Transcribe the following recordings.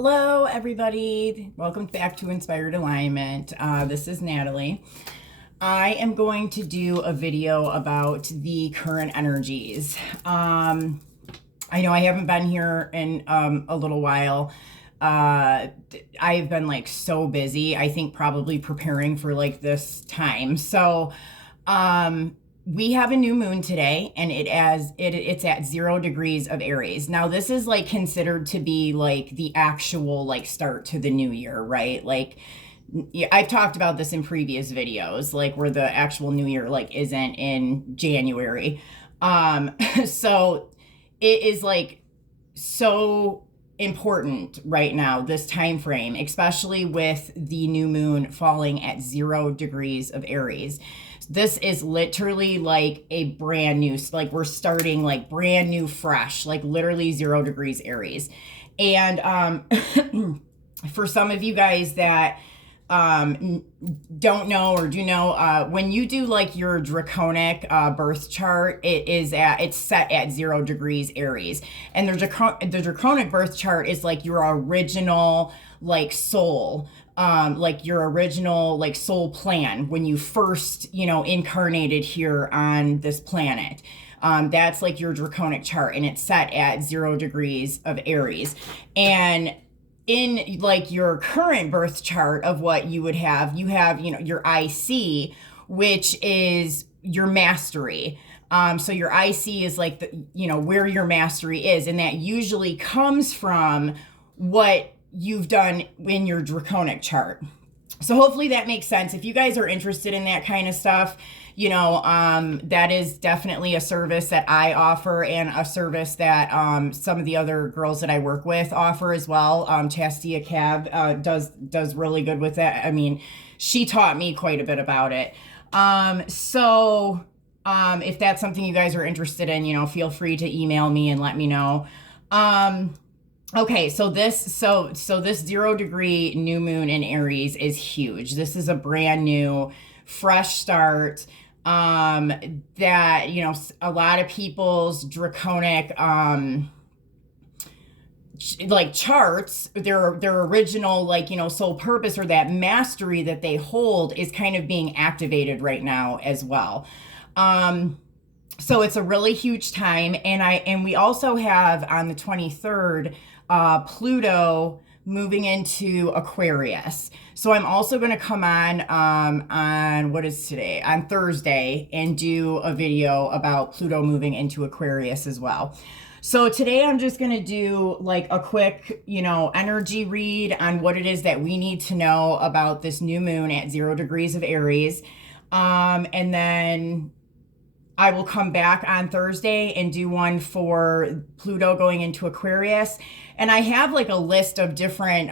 Hello, everybody. Welcome back to Inspired Alignment. This is Natalie. I am going to do a video about the current energies. I know I haven't been here in a little while. I've been like so busy. I think probably preparing for like this time. So, we have a new moon today, and it's at 0 degrees of Aries. Now this is like considered to be like the actual like start to the new year, right? Like I've talked about this in previous videos, like where the actual new year like isn't in January. So it is like so important right now, this time frame, especially with the new moon falling at 0 degrees of Aries. This is literally like a brand new, like we're starting like brand new, fresh, like literally 0 degrees Aries. And for some of you guys that don't know or do know, when you do like your draconic birth chart, it's set at 0 degrees Aries. And the draconic birth chart is like your original like soul, like your original like soul plan when you first, incarnated here on this planet. That's like your draconic chart, and it's set at 0 degrees of Aries. And in like your current birth chart of what you would have, you have, your IC, which is your mastery. So your IC is like where your mastery is, and that usually comes from what you've done in your draconic chart. So hopefully that makes sense. If you guys are interested in that kind of stuff, that is definitely a service that I offer, and a service that some of the other girls that I work with offer as well. Chastia Cab does really good with that. I mean, she taught me quite a bit about it. If that's something you guys are interested in, feel free to email me and let me know. Okay, so this 0 degree new moon in Aries is huge. This is a brand new, fresh start. That, a lot of people's draconic, like charts, their original, like, soul purpose or that mastery that they hold is kind of being activated right now as well. So it's a really huge time. And we also have on the 23rd, Pluto moving into Aquarius. So I'm also going to come on what is today? On Thursday, and do a video about Pluto moving into Aquarius as well. So today I'm just going to do like a quick, energy read on what it is that we need to know about this new moon at 0 degrees of Aries. And then I will come back on Thursday and do one for Pluto going into Aquarius. And I have like a list of different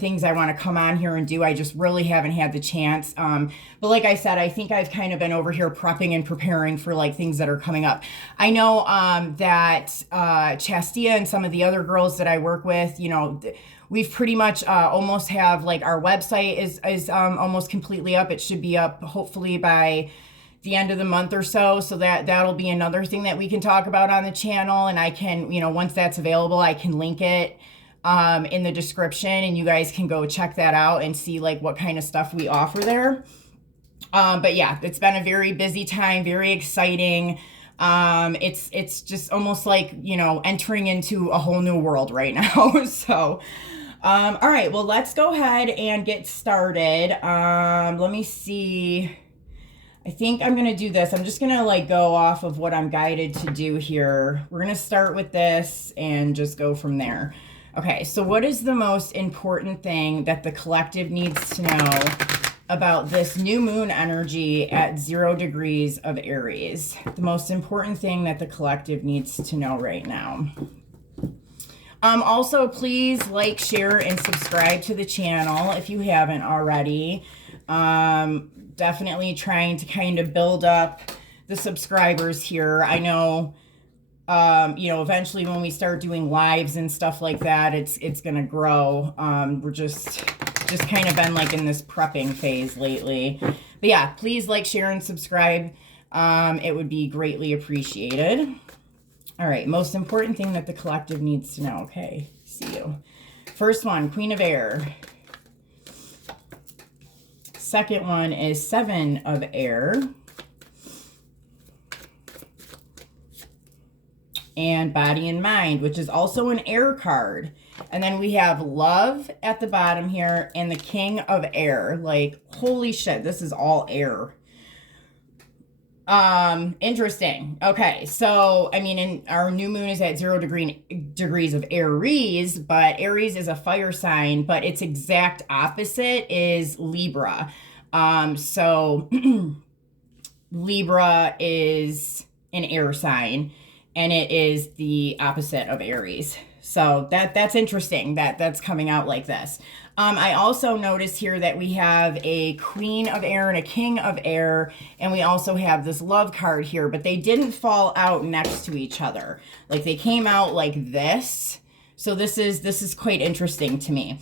things I want to come on here and do. I just really haven't had the chance. But like I said, I think I've kind of been over here prepping and preparing for like things that are coming up. I know that Chastia and some of the other girls that I work with, we've pretty much almost have like our website is almost completely up. It should be up hopefully by the end of the month or so that'll be another thing that we can talk about on the channel. And I can, once that's available, I can link it in the description, and you guys can go check that out and see like what kind of stuff we offer there. But yeah, it's been a very busy time, very exciting. It's just almost like, entering into a whole new world right now. So all right, well, let's go ahead and get started. Let me see. I think I'm going to do this. I'm just going to like go off of what I'm guided to do here. We're going to start with this and just go from there. Okay, so what is the most important thing that the collective needs to know about this new moon energy at 0 degrees of Aries? The most important thing that the collective needs to know right now. Also, please like, share, and subscribe to the channel if you haven't already. Definitely trying to kind of build up the subscribers here. I know, eventually when we start doing lives and stuff like that, it's going to grow. We're just kind of been like in this prepping phase lately. But yeah, please like, share, and subscribe. It would be greatly appreciated. All right, most important thing that the collective needs to know. Okay, see you. First one, Queen of Air. Second one is Seven of Air. And Body and Mind, which is also an air card. And then we have Love at the bottom here and the King of Air. Like, holy shit, this is all air. Interesting. Okay, so I mean, in our new moon is at 0 degrees of Aries, but Aries is a fire sign, but its exact opposite is Libra. So Libra is an air sign, and it is the opposite of Aries. So that's interesting that's coming out like this. I also noticed here that we have a Queen of Air and a King of Air, and we also have this Love card here, but they didn't fall out next to each other. Like, they came out like this. So this is quite interesting to me.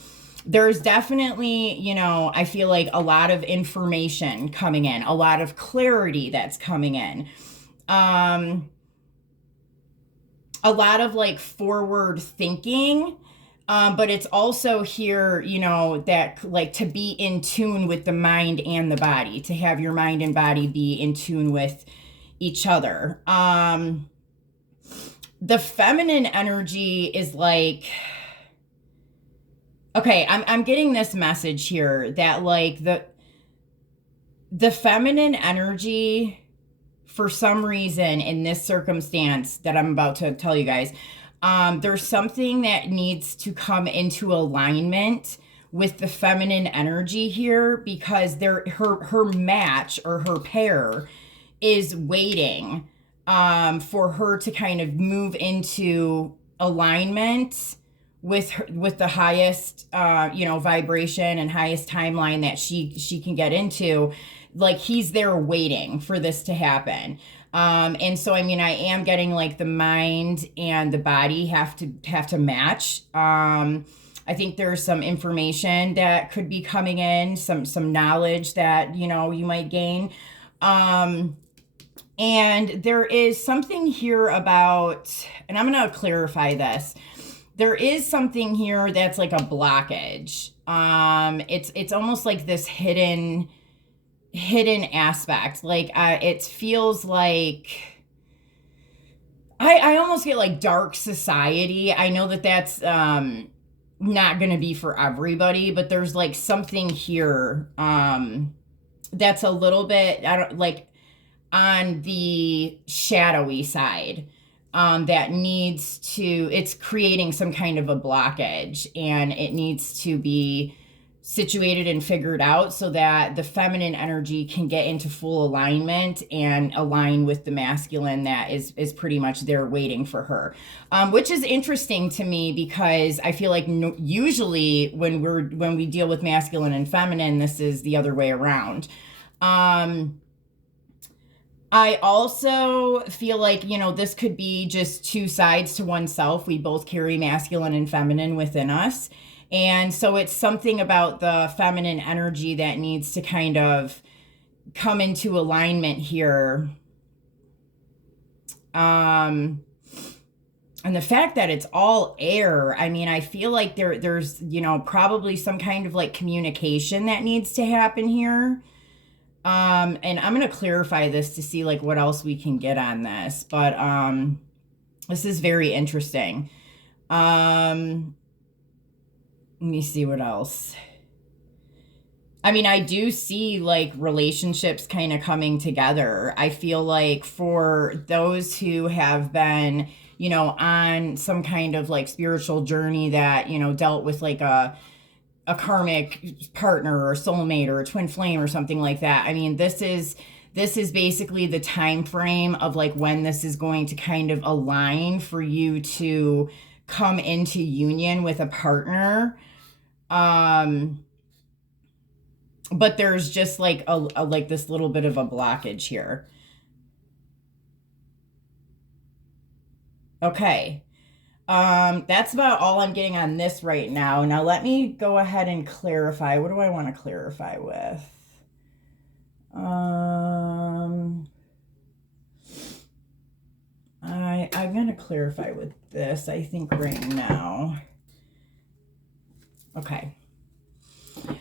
There's definitely, you know, I feel like a lot of information coming in, a lot of clarity that's coming in. A lot of like forward thinking, but it's also here, you know, that like to be in tune with the mind and the body, to have your mind and body be in tune with each other. The feminine energy is like, okay, I'm getting this message here that like the feminine energy, for some reason in this circumstance that I'm about to tell you guys, there's something that needs to come into alignment with the feminine energy here, because her match or her pair is waiting for her to kind of move into alignment with the highest you know, vibration and highest timeline that she can get into. Like, he's there waiting for this to happen. And so, I mean, I am getting like the mind and the body have to match. I think there's some information that could be coming in, some knowledge that, you know, you might gain. And there is something here about, and I'm going to clarify this. There is something here that's like a blockage. It's almost like this hidden aspect. Like, it feels like I almost get like dark society. I know that that's not going to be for everybody, but there's like something here that's a little bit, I don't like, on the shadowy side, that needs to, it's creating some kind of a blockage, and it needs to be situated and figured out so that the feminine energy can get into full alignment and align with the masculine that is pretty much there waiting for her, which is interesting to me, because I feel like usually when we deal with masculine and feminine, this is the other way around. I also feel like, you know, this could be just two sides to oneself. We both carry masculine and feminine within us. And so it's something about the feminine energy that needs to kind of come into alignment here. And the fact that it's all air, I mean, I feel like there's, you know, probably some kind of like communication that needs to happen here. And I'm going to clarify this to see like what else we can get on this, but, this is very interesting. Let me see what else. I mean, I do see like relationships kind of coming together. I feel like for those who have been, you know, on some kind of like spiritual journey that, you know, dealt with like a karmic partner or soulmate or a twin flame or something like that. I mean, this is basically the time frame of like when this is going to kind of align for you to come into union with a partner. But there's just like a like this little bit of a blockage here. Okay. That's about all I'm getting on this right now. Now let me go ahead and clarify. What do I want to clarify with? I'm going to clarify with this, I think, right now. Okay.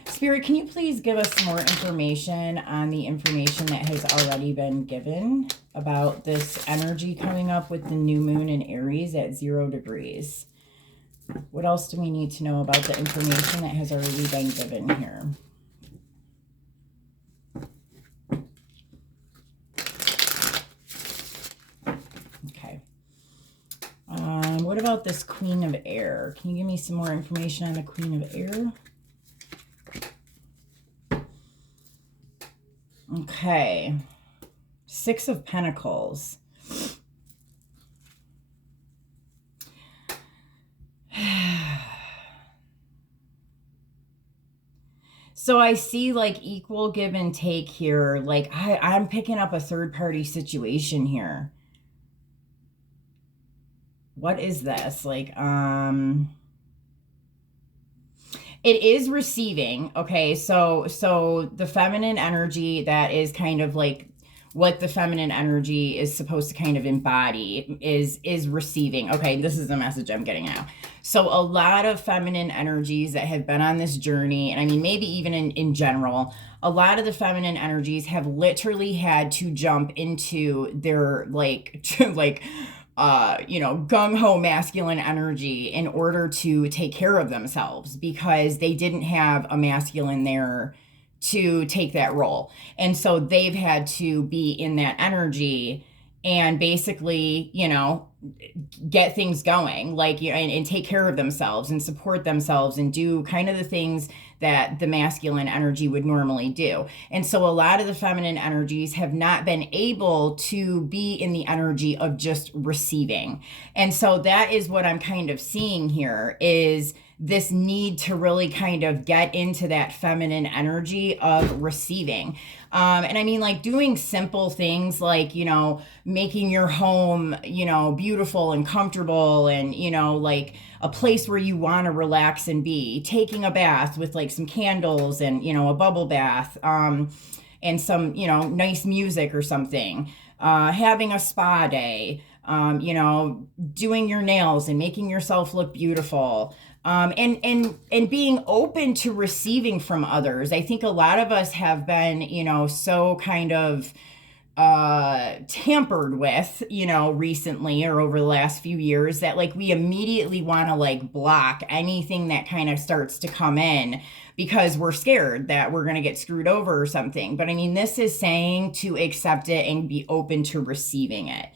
Spirit, can you please give us some more information on the information that has already been given about this energy coming up with the new moon in Aries at 0 degrees? What else do we need to know about the information that has already been given here? Okay. What about this Queen of Air? Can you give me some more information on the Queen of Air? Okay. 6 of Pentacles. So I see like equal give and take here. Like I'm picking up a third party situation here. What is this? Like, it is receiving. Okay. So the feminine energy that is kind of like what the feminine energy is supposed to kind of embody is receiving. Okay, this is the message I'm getting now. So a lot of feminine energies that have been on this journey, and I mean maybe even in general, a lot of the feminine energies have literally had to jump into their like gung-ho masculine energy in order to take care of themselves because they didn't have a masculine there to take that role. And so they've had to be in that energy and basically, get things going, like, and take care of themselves and support themselves and do kind of the things that the masculine energy would normally do. And so a lot of the feminine energies have not been able to be in the energy of just receiving. And so that is what I'm kind of seeing here is this need to really kind of get into that feminine energy of receiving. And I mean, like doing simple things like, making your home, beautiful and comfortable and, like a place where you want to relax and be, taking a bath with like some candles and, a bubble bath, and some, nice music or something, having a spa day, doing your nails and making yourself look beautiful. And being open to receiving from others. I think a lot of us have been, so kind of tampered with, recently or over the last few years that like we immediately want to like block anything that kind of starts to come in because we're scared that we're going to get screwed over or something. But I mean, this is saying to accept it and be open to receiving it.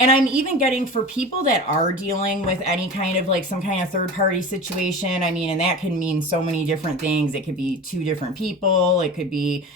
And I'm even getting for people that are dealing with any kind of like some kind of third party situation. I mean, and that can mean so many different things. It could be 2 different people. It could be,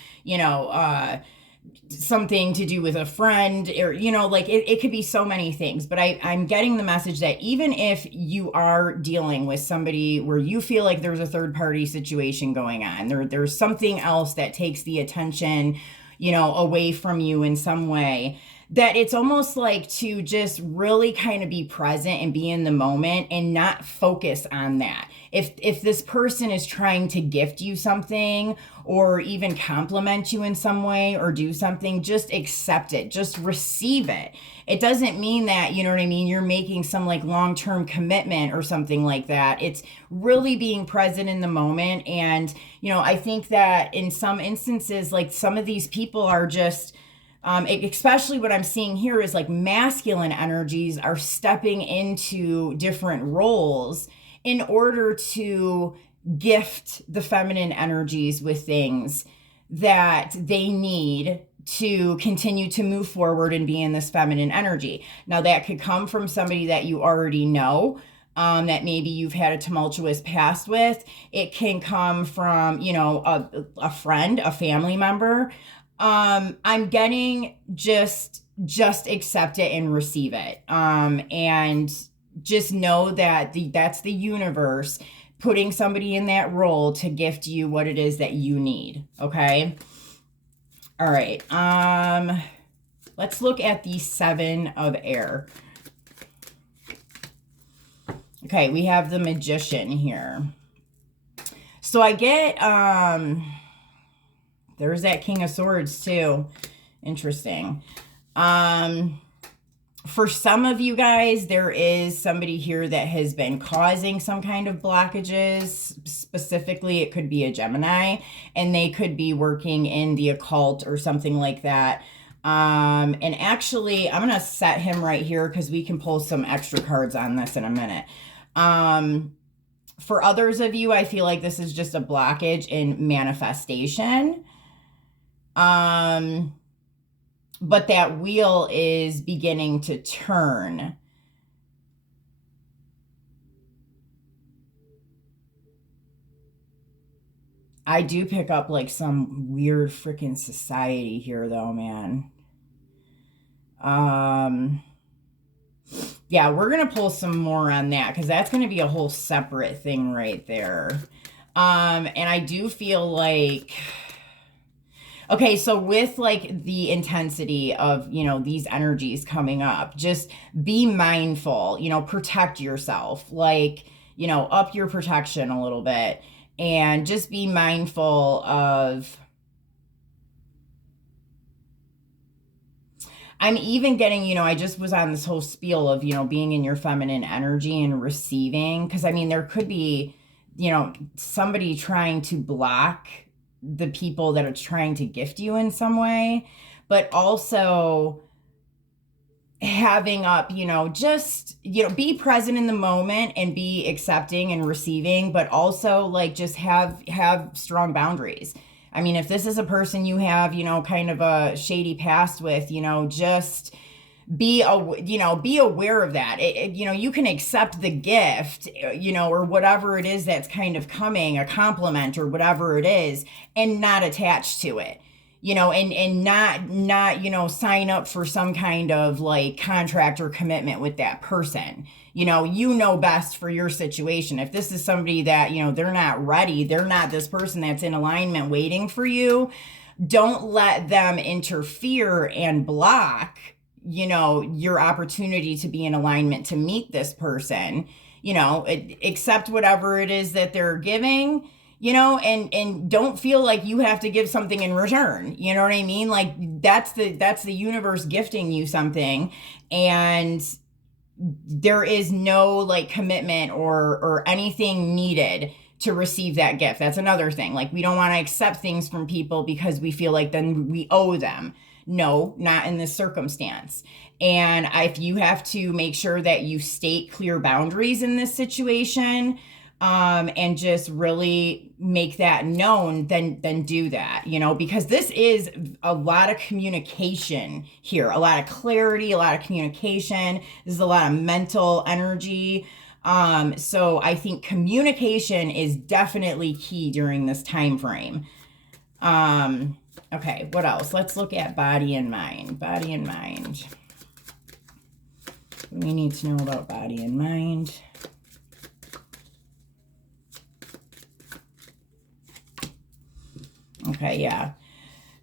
something to do with a friend or, like it could be so many things. But I'm getting the message that even if you are dealing with somebody where you feel like there's a third party situation going on, there's something else that takes the attention, away from you in some way, that it's almost like to just really kind of be present and be in the moment and not focus on that. If this person is trying to gift you something or even compliment you in some way or do something, just accept it, just receive it. It doesn't mean that, you know what I mean, you're making some like long-term commitment or something like that. It's really being present in the moment. And, I think that in some instances, like some of these people are just, especially what I'm seeing here is like masculine energies are stepping into different roles in order to gift the feminine energies with things that they need to continue to move forward and be in this feminine energy. Now, that could come from somebody that you already know, that maybe you've had a tumultuous past with. It can come from, a friend, a family member. I'm getting just accept it and receive it. And just know that that's the universe putting somebody in that role to gift you what it is that you need. Okay. All right. Let's look at the 7 of Air. Okay. We have the Magician here. So I get, there's that King of Swords too. Interesting. For some of you guys, there is somebody here that has been causing some kind of blockages. Specifically, it could be a Gemini, and they could be working in the occult or something like that. And actually, I'm going to set him right here because we can pull some extra cards on this in a minute. For others of you, I feel like this is just a blockage in manifestation. But that wheel is beginning to turn. I do pick up like some weird freaking society here though, man. Yeah, we're going to pull some more on that because that's going to be a whole separate thing right there. And I do feel like, okay, so with like the intensity of, these energies coming up, just be mindful, protect yourself, like, up your protection a little bit, and just be mindful of, I'm even getting, I just was on this whole spiel of, being in your feminine energy and receiving, because I mean, there could be, somebody trying to block the people that are trying to gift you in some way, but also having up, just, be present in the moment and be accepting and receiving, but also like just have strong boundaries. I mean, if this is a person you have, kind of a shady past with, just be aware of that. You can accept the gift, or whatever it is that's kind of coming, a compliment or whatever it is, and not attach to it, and not sign up for some kind of like contract or commitment with that person. Best for your situation. If this is somebody that, they're not ready, they're not this person that's in alignment waiting for you, don't let them interfere and block, your opportunity to be in alignment to meet this person. Accept whatever it is that they're giving, and don't feel like you have to give something in return. You know what I mean? Like that's the universe gifting you something, and there is no like commitment or anything needed to receive that gift. That's another thing. Like we don't want to accept things from people because we feel like then we owe them. No, not in this circumstance. And if you have to make sure that you state clear boundaries in this situation, and just really make that known, then do that, because this is a lot of communication here, a lot of clarity, a lot of communication. This is a lot of mental energy. So I think communication is definitely key during this time frame. Okay, what else? Let's look at body and mind. Body and mind. We need to know about body and mind. Okay, yeah.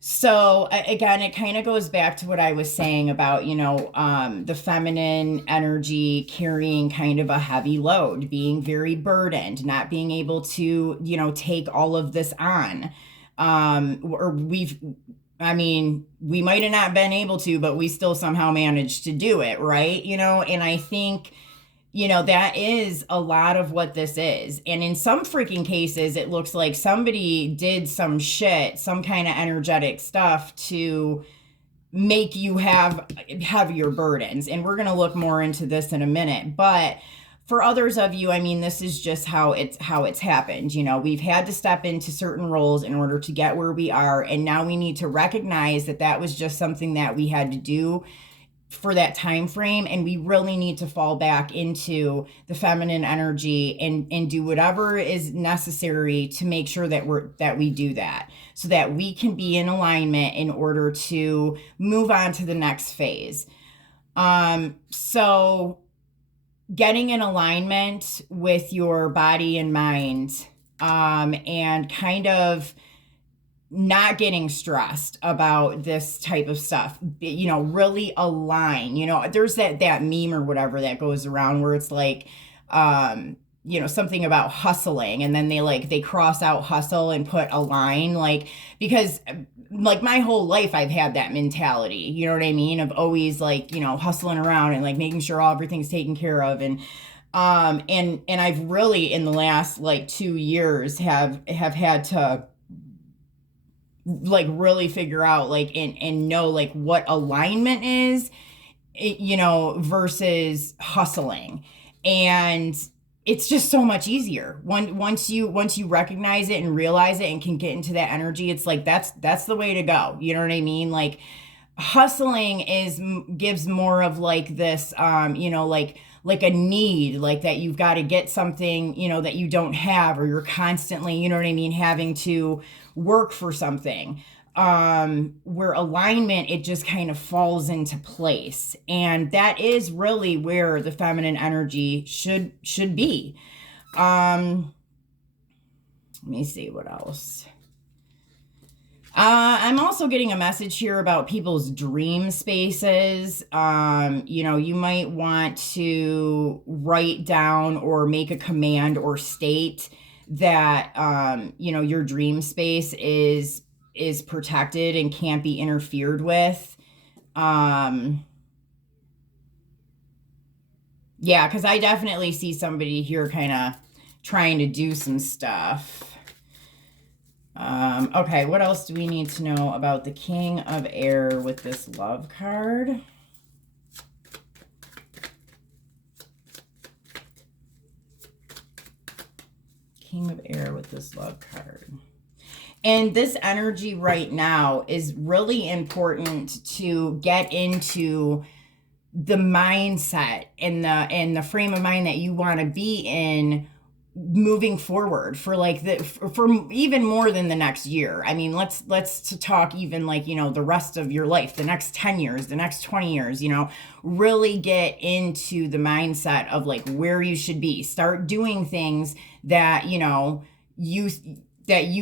So again, it kind of goes back to what I was saying about, the feminine energy carrying kind of a heavy load, being very burdened, not being able to, take all of this on. We might have not been able to, but we still somehow managed to do it, right? And I think, that is a lot of what this is. And in some freaking cases, it looks like somebody did some shit, some kind of energetic stuff to make you have heavier burdens. And we're going to look more into this in a minute. But for others of you, I mean, this is just how it's happened. We've had to step into certain roles in order to get where we are. And now we need to recognize that was just something that we had to do for that time frame, and we really need to fall back into the feminine energy and do whatever is necessary to make sure that we do that, so that we can be in alignment in order to move on to the next phase. So getting in alignment with your body and mind, and kind of not getting stressed about this type of stuff, really align. There's that meme or whatever that goes around where it's like, something about hustling, and then they cross out hustle and put a line, like, because like my whole life I've had that mentality, you know what I mean, of always like, hustling around and like making sure everything's taken care of. And I've really in the last like 2 years have had to like really figure out like and know like what alignment is, versus hustling. And it's just so much easier once you recognize it and realize it and can get into that energy. It's like that's the way to go, you know what I mean? Like hustling gives more of like this, like a need, like that you've got to get something, that you don't have, or you're constantly, you know what I mean, having to work for something. Where alignment, it just kind of falls into place, and that is really where the feminine energy should be. Let me see what else. I'm also getting a message here about people's dream spaces. You might want to write down or make a command or state that, your dream space is protected and can't be interfered with. Yeah, because I definitely see somebody here kind of trying to do some stuff. Okay, what else do we need to know about the King of Air with this love card? King of Air with this love card. And this energy right now is really important to get into the mindset and the frame of mind that you want to be in moving forward for like for even more than the next year. I mean, let's talk even like, the rest of your life, the next 10 years, the next 20 years, really get into the mindset of like where you should be. Start doing things that, you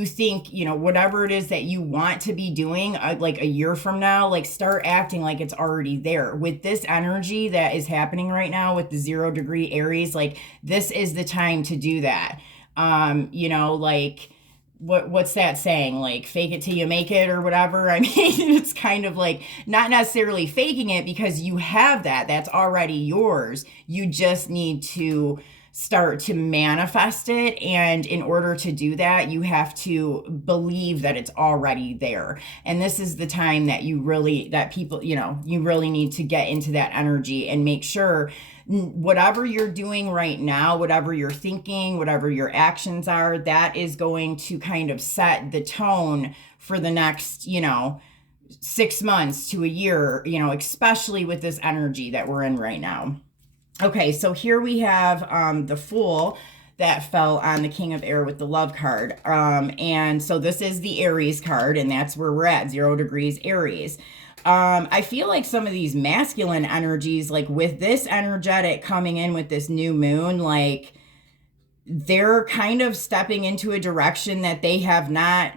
think, whatever it is that you want to be doing, like a year from now, like start acting like it's already there. With this energy that is happening right now with the 0-degree Aries, like this is the time to do that. Like what's that saying? Like fake it till you make it or whatever. I mean, it's kind of like not necessarily faking it, because you have that's already yours. You just need to start to manifest it, and in order to do that, you have to believe that it's already there. And this is the time that you really need to get into that energy and make sure whatever you're doing right now, whatever you're thinking, whatever your actions are, that is going to kind of set the tone for the next 6 months to a year, especially with this energy that we're in right now. Okay, so here we have the Fool that fell on the King of Air with the love card. And so this is the Aries card, and that's where we're at, 0 degrees Aries. I feel like some of these masculine energies, like with this energetic coming in with this new moon, like they're kind of stepping into a direction that they have not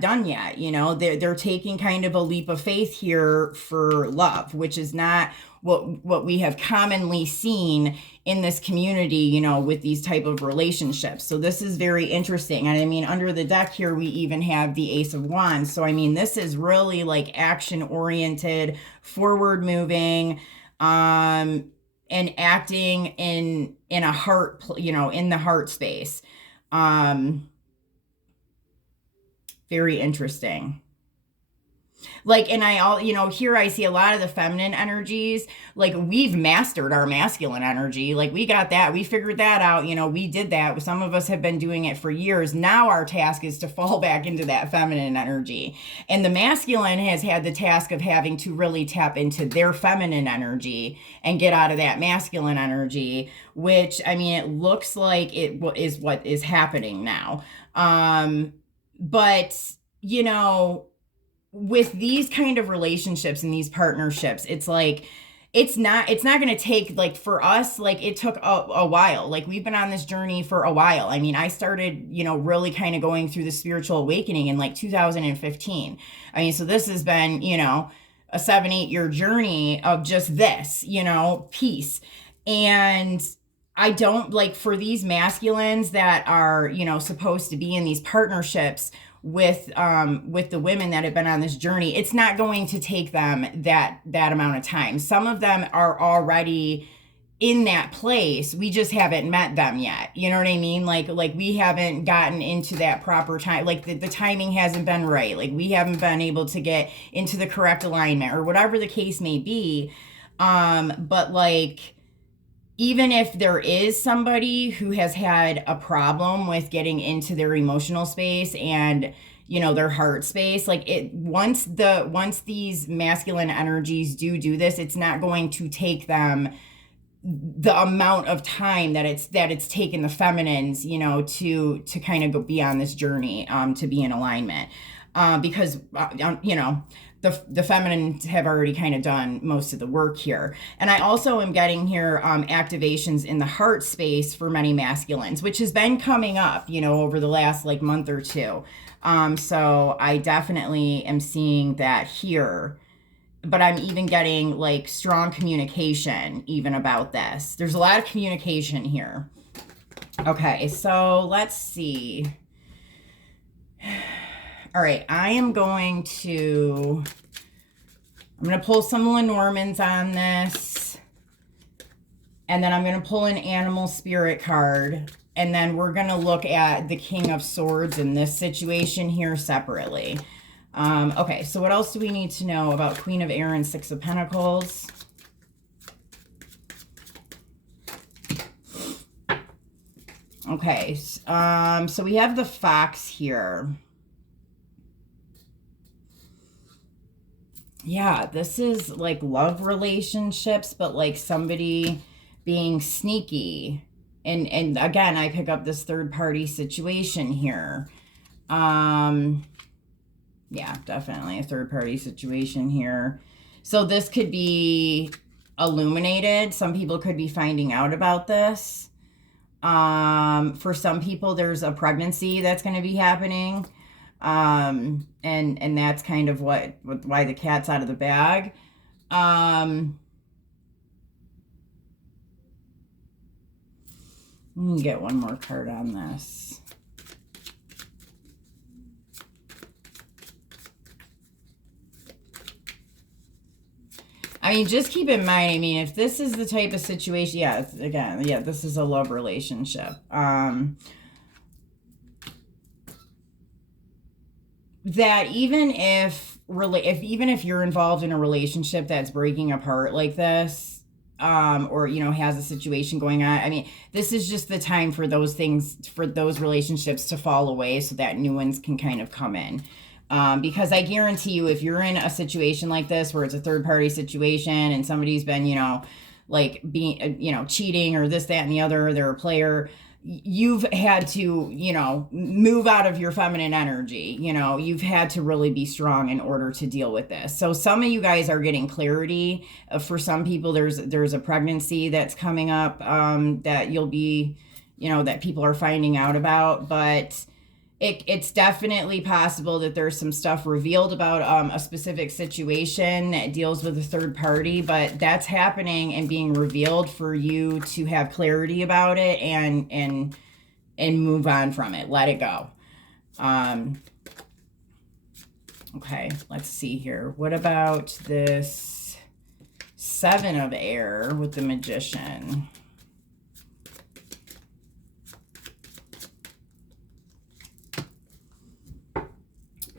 done yet. They're taking kind of a leap of faith here for love, which is not what we have commonly seen in this community, with these type of relationships. So this is very interesting. And I mean, under the deck here, we even have the Ace of Wands. So I mean, this is really like action oriented, forward moving, and acting in a heart, in the heart space. Very interesting. Like, and here I see a lot of the feminine energies. Like, we've mastered our masculine energy. Like, we got that. We figured that out. We did that. Some of us have been doing it for years. Now our task is to fall back into that feminine energy. And the masculine has had the task of having to really tap into their feminine energy and get out of that masculine energy, which, I mean, it looks like it is what is happening now. But, with these kind of relationships and these partnerships, it's like it's not going to take, like, for us, like it took a while. Like, we've been on this journey for a while. I mean, I started really kind of going through the spiritual awakening in like 2015. I mean, so this has been a 7-8 year journey of just this peace. And I don't like, for these masculines that are, you know, supposed to be in these partnerships with the women that have been on this journey, it's not going to take them that amount of time. Some of them are already in that place. We just haven't met them yet. You know what I mean? Like we haven't gotten into that proper time. Like the timing hasn't been right. Like we haven't been able to get into the correct alignment or whatever the case may be. But like, even if there is somebody who has had a problem with getting into their emotional space and, you know, their heart space, like it, once these masculine energies do this, it's not going to take them the amount of time that it's taken the feminines, you know, to kind of go be on this journey, to be in alignment, because you know, the feminines have already kind of done most of the work here. And I also am getting here activations in the heart space for many masculines, which has been coming up, you know, over the last like month or two. So I definitely am seeing that here. But I'm even getting like strong communication even about this. There's a lot of communication here. Okay, so let's see. All right, I'm going to pull some Lenormands on this. And then I'm going to pull an animal spirit card. And then we're going to look at the King of Swords in this situation here separately. Okay, so what else do we need to know about Queen of Air and Six of Pentacles? Okay, so we have the Fox here. Yeah, this is like love relationships, but like somebody being sneaky. And again, I pick up this third party situation here. Yeah, definitely a third party situation here. So this could be illuminated. Some people could be finding out about this. For some people, there's a pregnancy that's going to be happening. And that's kind of why the cat's out of the bag. Let me get one more card on this. I mean, just keep in mind, I mean, if this is the type of situation, yeah, again, yeah, this is a love relationship. That even if you're involved in a relationship that's breaking apart like this, or, you know, has a situation going on, I mean, this is just the time for those things, for those relationships to fall away so that new ones can kind of come in. Because I guarantee you, if you're in a situation like this where it's a third party situation and somebody's been, you know, like being, you know, cheating or this, that, and the other, they're a player, you've had to, you know, move out of your feminine energy. You know, you've had to really be strong in order to deal with this. So some of you guys are getting clarity. For some people, there's a pregnancy that's coming up, that you'll be, you know, that people are finding out about, but it's definitely possible that there's some stuff revealed about a specific situation that deals with a third party, but that's happening and being revealed for you to have clarity about it and move on from it. Let it go. Okay, let's see here. What about this Seven of Air with the Magician?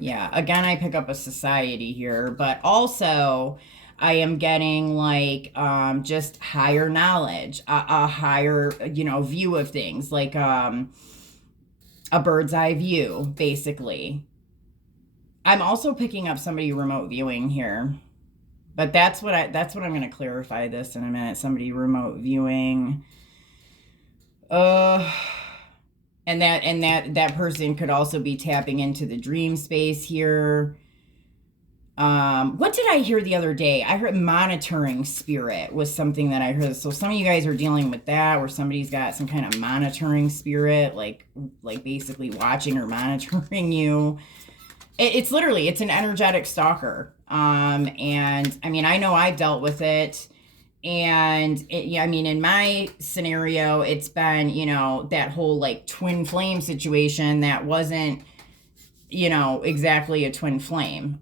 Yeah, again, I pick up a society here, but also I am getting like just higher knowledge, a higher, you know, view of things, like a bird's eye view, basically. I'm also picking up somebody remote viewing here, but that's what I'm going to clarify this in a minute. Somebody remote viewing. And that person could also be tapping into the dream space here. What did I hear the other day? I heard monitoring spirit was something that I heard. So some of you guys are dealing with that, where somebody's got some kind of monitoring spirit, like basically watching or monitoring you. It's literally, it's an energetic stalker. And I mean, I know I've dealt with it. And yeah, I mean, in my scenario, it's been, that whole like twin flame situation that wasn't, exactly a twin flame.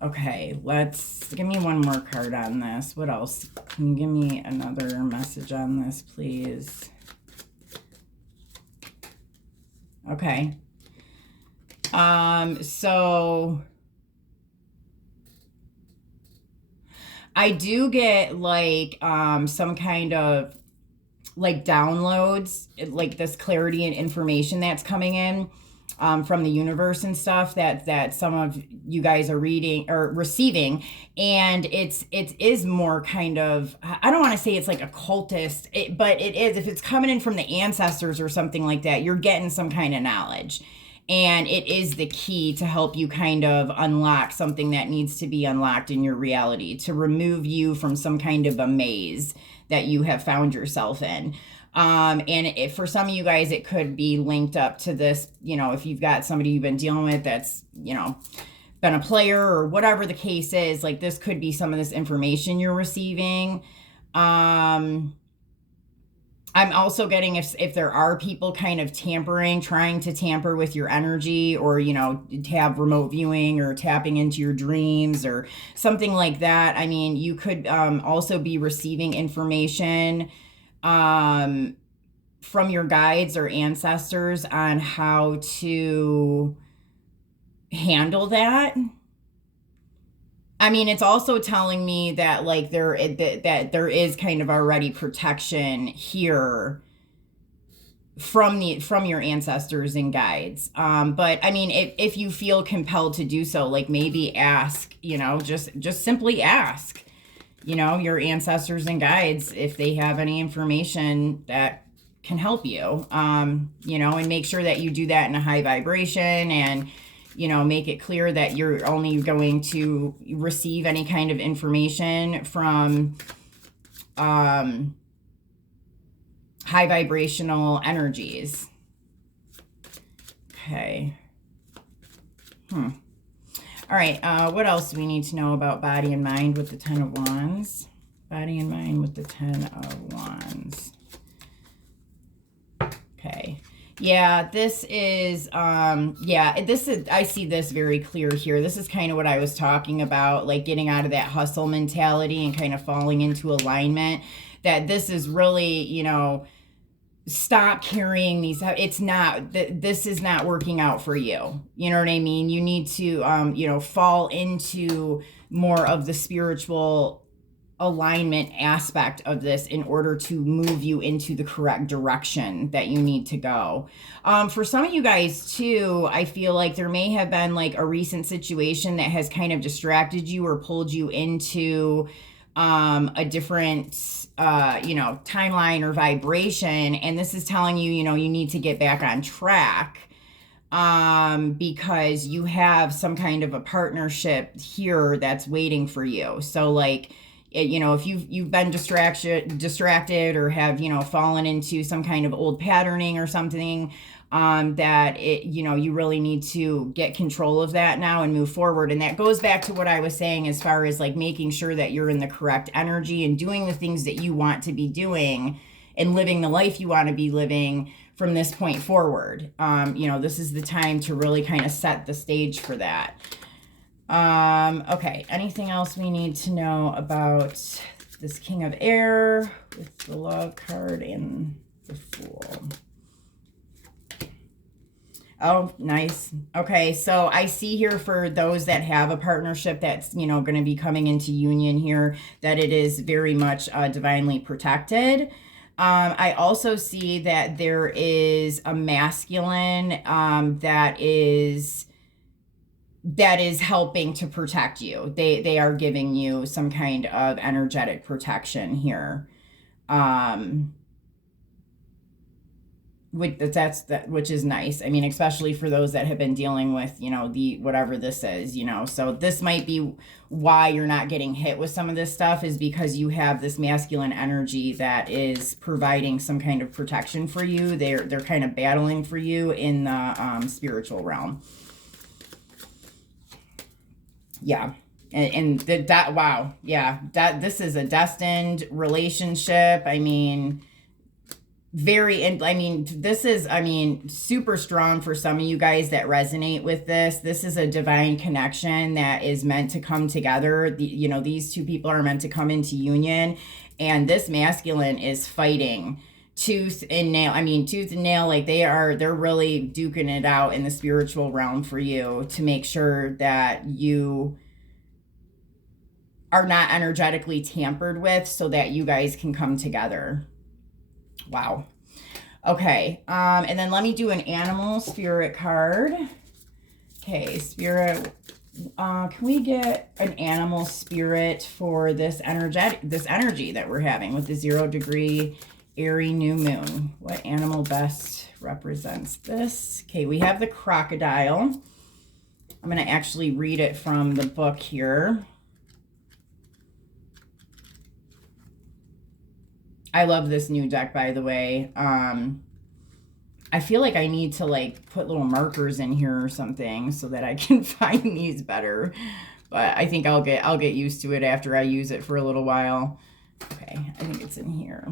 Okay, give me one more card on this. What else? Can you give me another message on this, please? Okay. So I do get like some kind of like downloads, like this clarity and information that's coming in from the universe and stuff that some of you guys are reading or receiving. And it is more kind of, I don't want to say it's like occultist, but it is. If it's coming in from the ancestors or something like that, you're getting some kind of knowledge. And it is the key to help you kind of unlock something that needs to be unlocked in your reality, to remove you from some kind of a maze that you have found yourself in. And for some of you guys, it could be linked up to this, if you've got somebody you've been dealing with that's, been a player or whatever the case is, like this could be some of this information you're receiving. I'm also getting if there are people kind of trying to tamper with your energy, or, have remote viewing or tapping into your dreams or something like that. I mean, you could also be receiving information from your guides or ancestors on how to handle that. I mean, it's also telling me that like that there is kind of already protection here from your ancestors and guides. But I mean, if you feel compelled to do so, like maybe ask, just simply ask, your ancestors and guides if they have any information that can help you, and make sure that you do that in a high vibration, and make it clear that you're only going to receive any kind of information from high vibrational energies. Okay. All right. What else do we need to know about body and mind with the 10 of Wands? Body and mind with the 10 of Wands. Okay. Yeah, this is, I see this very clear here. This is kind of what I was talking about, like getting out of that hustle mentality and kind of falling into alignment. That this is really, stop carrying these. This is not working out for you. You know what I mean? You need to, fall into more of the spiritual alignment aspect of this in order to move you into the correct direction that you need to go. For some of you guys too, I feel like there may have been like a recent situation that has kind of distracted you or pulled you into a different timeline or vibration, and this is telling you, you need to get back on track, because you have some kind of a partnership here that's waiting for you. So like, if you've been distracted or have, fallen into some kind of old patterning or something, that you really need to get control of that now and move forward. And that goes back to what I was saying as far as like making sure that you're in the correct energy and doing the things that you want to be doing and living the life you want to be living from this point forward. This is the time to really kind of set the stage for that. Okay, anything else we need to know about this King of Air with the Love card and the Fool? Oh, nice. Okay, so I see here for those that have a partnership that's, going to be coming into union here, that it is very much divinely protected. I also see that there is a masculine that is helping to protect you. They are giving you some kind of energetic protection here. Which is nice. I mean, especially for those that have been dealing with, the whatever this is, so this might be why you're not getting hit with some of this stuff, is because you have this masculine energy that is providing some kind of protection for you. They're kind of battling for you in the spiritual realm. Yeah. that wow, yeah, that this is a destined relationship. I mean, this is, super strong for some of you guys that resonate with this. This is a divine connection that is meant to come together. These two people are meant to come into union, and this masculine is fighting tooth and nail. Tooth and nail, like they're really duking it out in the spiritual realm for you to make sure that you are not energetically tampered with so that you guys can come together. Wow. Okay, and then let me do an animal spirit card. Okay, spirit, can we get an animal spirit for this energy that we're having with the 0-degree Aries new moon? What animal best represents this? Okay, we have the crocodile. I'm going to actually read it from the book here. I love this new deck, by the way. I feel like I need to put little markers in here or something so that I can find these better. But I think I'll get used to it after I use it for a little while. Okay, I think it's in here.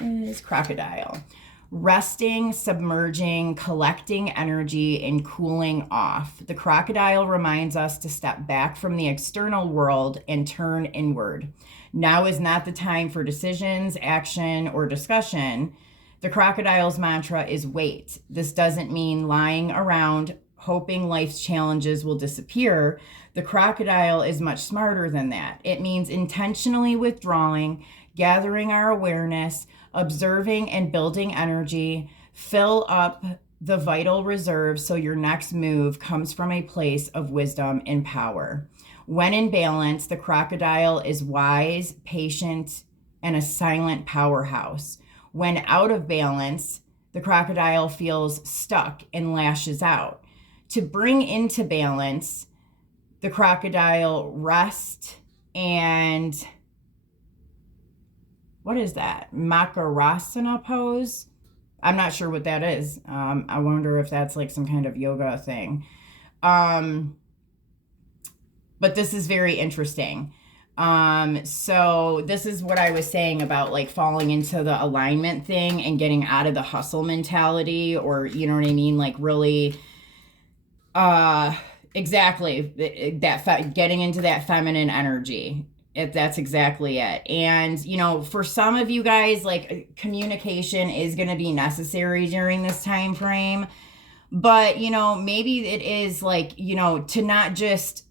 It is crocodile. Resting, submerging, collecting energy, and cooling off. The crocodile reminds us to step back from the external world and turn inward. Now is not the time for decisions, action, or discussion. The crocodile's mantra is wait. This doesn't mean lying around hoping life's challenges will disappear. The crocodile is much smarter than that. It means intentionally withdrawing, gathering our awareness, observing and building energy. Fill up the vital reserve so your next move comes from a place of wisdom and power. When in balance, the crocodile is wise, patient, and a silent powerhouse. When out of balance, the crocodile feels stuck and lashes out. To bring into balance, the crocodile rests and what is that? Makarasana pose? I'm not sure what that is. I wonder if that's some kind of yoga thing. But this is very interesting. So this is what I was saying about falling into the alignment thing and getting out of the hustle mentality, or you know what I mean? Really, exactly that getting into that feminine energy. That's exactly it. And, for some of you guys, communication is going to be necessary during this time frame. But, maybe it is to not just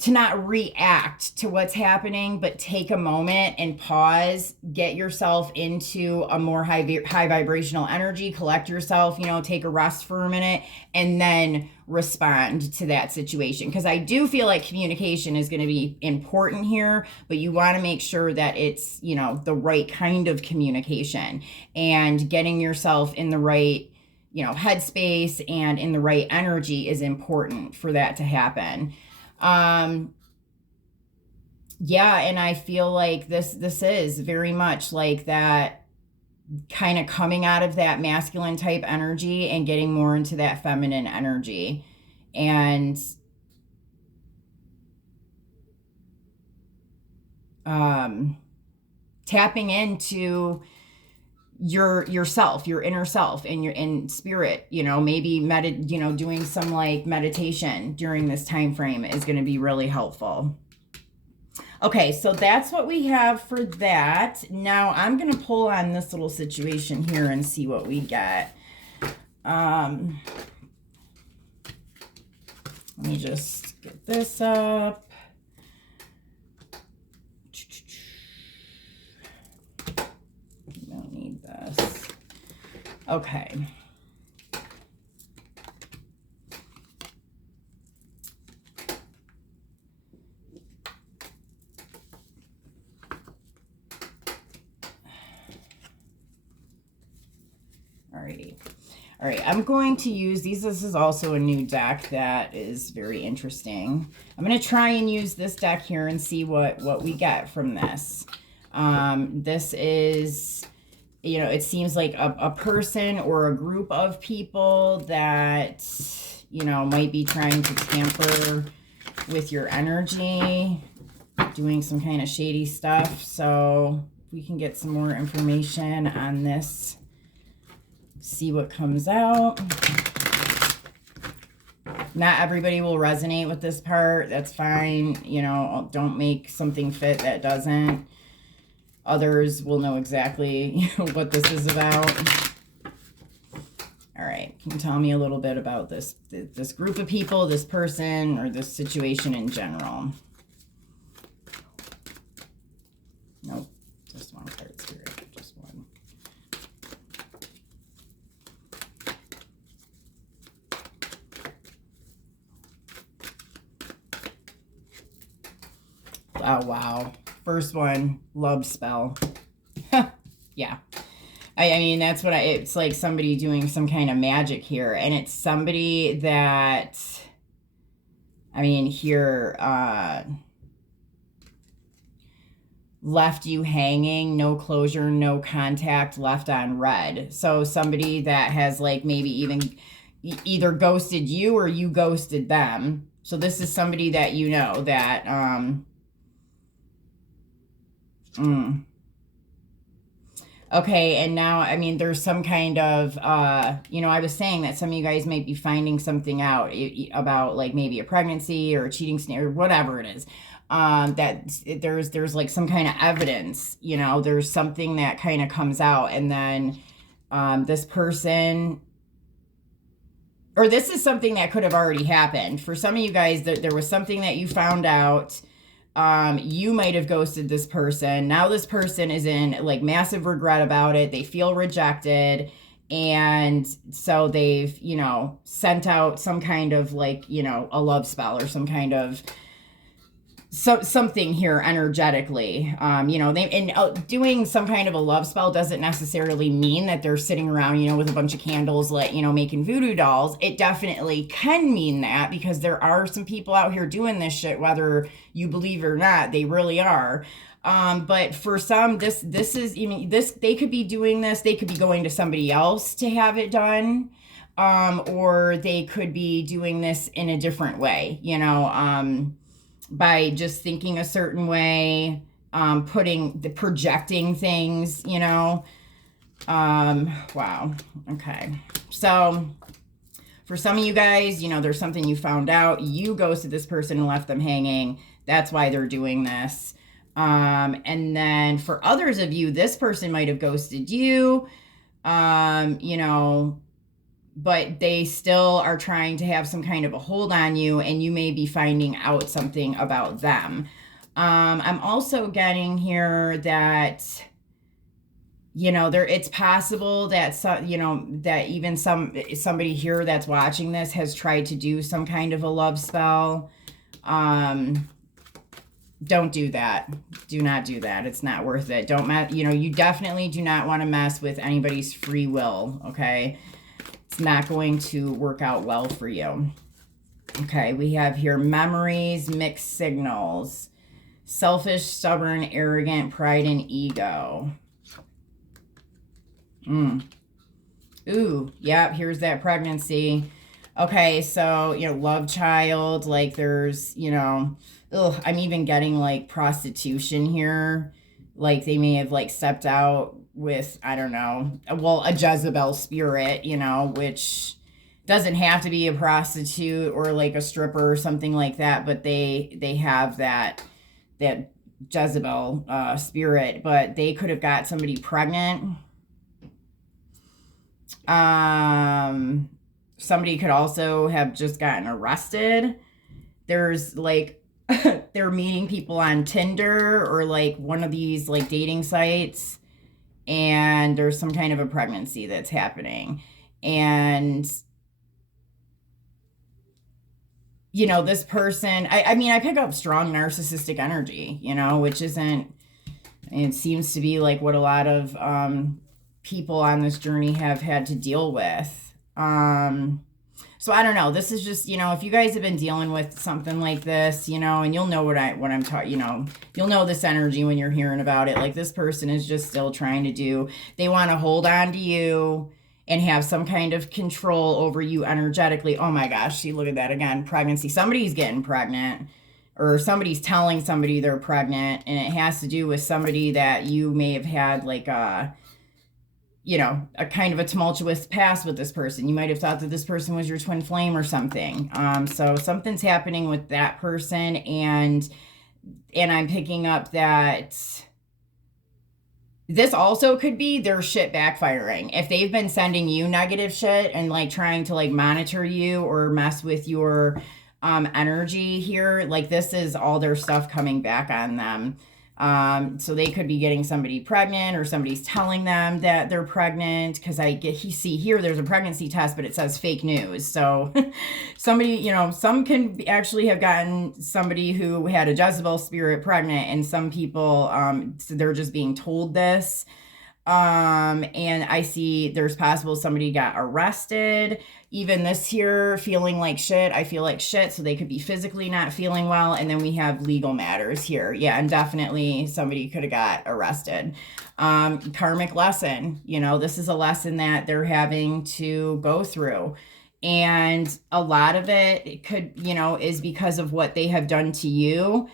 to not react to what's happening, but take a moment and pause, get yourself into a more high vibrational energy, collect yourself, take a rest for a minute, and then respond to that situation. Because I do feel like communication is going to be important here, but you want to make sure that it's, the right kind of communication, and getting yourself in the right, headspace and in the right energy is important for that to happen. Yeah, and I feel like this is very much like that, kind of coming out of that masculine type energy and getting more into that feminine energy, and tapping into yourself, your inner self, and your in spirit, maybe doing some meditation during this time frame is going to be really helpful. Okay, so that's what we have for that. Now I'm going to pull on this little situation here and see what we get. Let me just get this up. Don't need this. Okay. Alrighty. All right, I'm going to use these. This is also a new deck that is very interesting. I'm going to try and use this deck here and see what we get from this. This is it seems like a person or a group of people that, might be trying to tamper with your energy, doing some kind of shady stuff. So we can get some more information on this, see what comes out. Not everybody will resonate with this part. That's fine. Don't make something fit that doesn't. Others will know exactly what this is about. All right. Can you tell me a little bit about this group of people, this person, or this situation in general? Nope. Just one card, Spirit. Just one. Oh, wow. First one, love spell. Yeah. I mean, that's what it's like somebody doing some kind of magic here. And it's somebody that, I mean, here, left you hanging, no closure, no contact, left on red. So somebody that has like maybe even either ghosted you or you ghosted them. So this is somebody that that, okay, and now, I mean, there's some kind of, I was saying that some of you guys might be finding something out about like maybe a pregnancy or a cheating snare or whatever it is. That there's like some kind of evidence, there's something that kind of comes out, and then this person, or this is something that could have already happened. For some of you guys, there was something that you found out. You might have ghosted this person. Now this person is in like massive regret about it. They feel rejected. And so they've, sent out some kind of like, a love spell or some kind of something here energetically. Doing some kind of a love spell doesn't necessarily mean that they're sitting around, with a bunch of candles, like, making voodoo dolls. It definitely can mean that, because there are some people out here doing this shit, whether you believe it or not, they really are. But for some, this is, they could be doing this, they could be going to somebody else to have it done. Or they could be doing this in a different way, by just thinking a certain way, projecting things, wow. Okay. So for some of you guys, there's something you found out, you ghosted this person and left them hanging. That's why they're doing this. And then for others of you, this person might have ghosted you, but they still are trying to have some kind of a hold on you, and you may be finding out something about them. I'm also getting here that, it's possible that that even somebody here that's watching this has tried to do some kind of a love spell. Don't do that. Do not do that. It's not worth it. You definitely do not want to mess with anybody's free will. Okay. It's not going to work out well for you. Okay, we have here memories, mixed signals, selfish, stubborn, arrogant, pride, and ego. Ooh, yep, here's that pregnancy. Okay, so, love child, like there's, I'm even getting like prostitution here. Like they may have like stepped out with, I don't know, well, a Jezebel spirit, which doesn't have to be a prostitute or like a stripper or something like that, but they have that Jezebel spirit, but they could have got somebody pregnant. Somebody could also have just gotten arrested. There's like they're meeting people on Tinder or like one of these like dating sites, and there's some kind of a pregnancy that's happening. And this person, I mean, I pick up strong narcissistic energy, which isn't, it seems to be like what a lot of people on this journey have had to deal with. So I don't know. This is just, if you guys have been dealing with something like this, and you'll know what I'm talking, you'll know this energy when you're hearing about it. Like this person is just still trying to they want to hold on to you and have some kind of control over you energetically. Oh my gosh, see, look at that again. Pregnancy. Somebody's getting pregnant, or somebody's telling somebody they're pregnant, and it has to do with somebody that you may have had like a kind of a tumultuous past with this person. You might have thought that this person was your twin flame or something. So something's happening with that person, and I'm picking up that this also could be their shit backfiring. If they've been sending you negative shit and like trying to like monitor you or mess with your energy here, like this is all their stuff coming back on them. So they could be getting somebody pregnant, or somebody's telling them that they're pregnant, because see here there's a pregnancy test, but it says fake news. So somebody, some can actually have gotten somebody who had a Jezebel spirit pregnant, and some people, so they're just being told this. And I see there's possible somebody got arrested. Even this here, feeling like shit. I feel like shit, so they could be physically not feeling well. And then we have legal matters here. Yeah, and definitely somebody could have got arrested. Karmic lesson. This is a lesson that they're having to go through. And a lot of it could, is because of what they have done to you.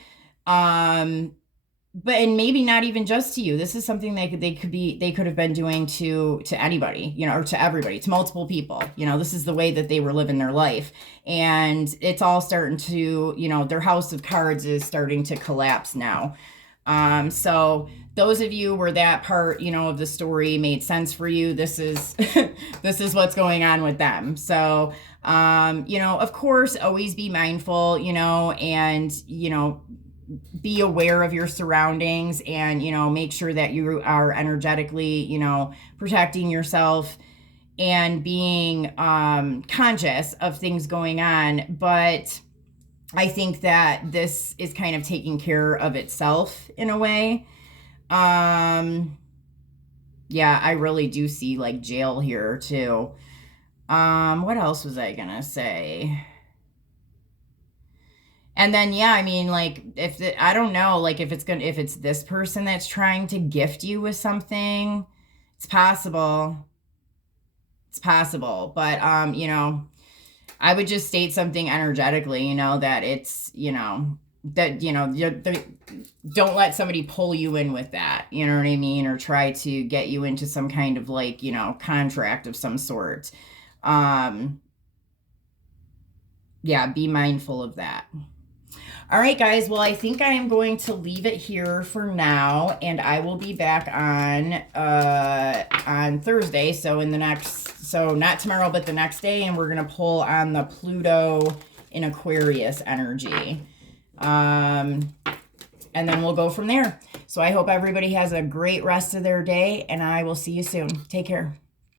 And maybe not even just to you. This is something they could have been doing to anybody, or to everybody, to multiple people. This is the way that they were living their life, and it's all starting to, their house of cards is starting to collapse now. So those of you where that part, of the story made sense for you, this is this is what's going on with them. So of course, always be mindful, and be aware of your surroundings, and make sure that you are energetically protecting yourself and being conscious of things going on. But I think that this is kind of taking care of itself in a way. Yeah, I really do see like jail here too. What else was I gonna say? And then, yeah, I mean, like, I don't know, like, if it's this person that's trying to gift you with something, it's possible. It's possible. But, I would just state something energetically, that it's, that, don't let somebody pull you in with that, you know what I mean? Or try to get you into some kind of like, contract of some sort. Yeah, be mindful of that. All right, guys. Well, I think I am going to leave it here for now, and I will be back on Thursday. So not tomorrow, but the next day, and we're gonna pull on the Pluto in Aquarius energy, and then we'll go from there. So I hope everybody has a great rest of their day, and I will see you soon. Take care.